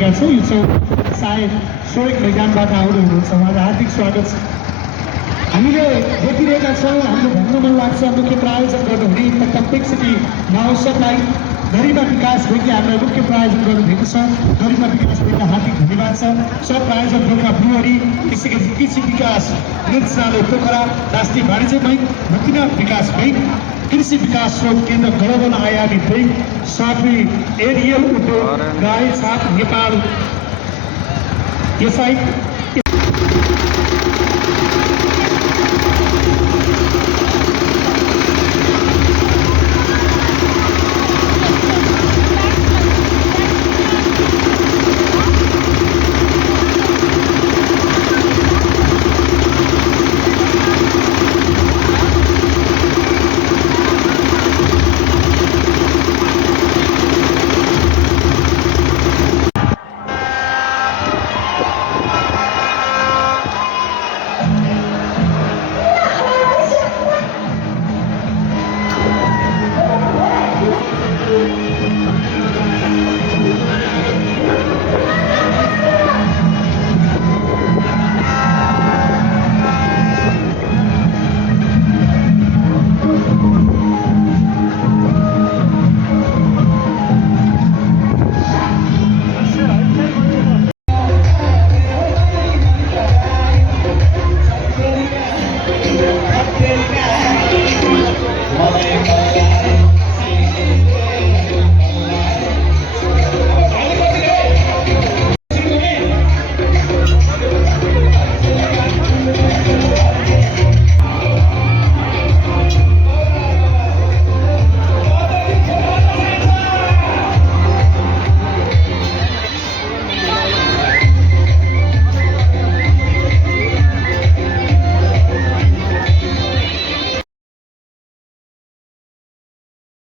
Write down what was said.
गरिरहेका छौँ यो सायद श्रमिक मैदानबाट आउनु हुनुहुन्छ उहाँलाई हार्दिक स्वागत छ हामीले देखिरहेका छौँ हामीले भन्न मन लाग्छ मुख्य प्रायोजन गर्नुहुने प्रत्येक सिटी महोत्सवलाई गरिमा विकास बैङ्कले हामीलाई मुख्य प्रायोजन गर्नुभएको छ गरिमा विकास बैङ्कलाई हार्दिक धन्यवाद छ सब प्रायोजक ब्रोका ब्रुअरी कृषि विकास निर्देशालय पोखरा राष्ट्रिय वाणिज्य बैङ्क मन्त्रीनाथ विकास बैङ्क कृषि विकास स्रोत केन्द्र ग्लोबल आयामी बैङ्क साथै एरियल उद्योग गाई छाप नेपाल यसलाई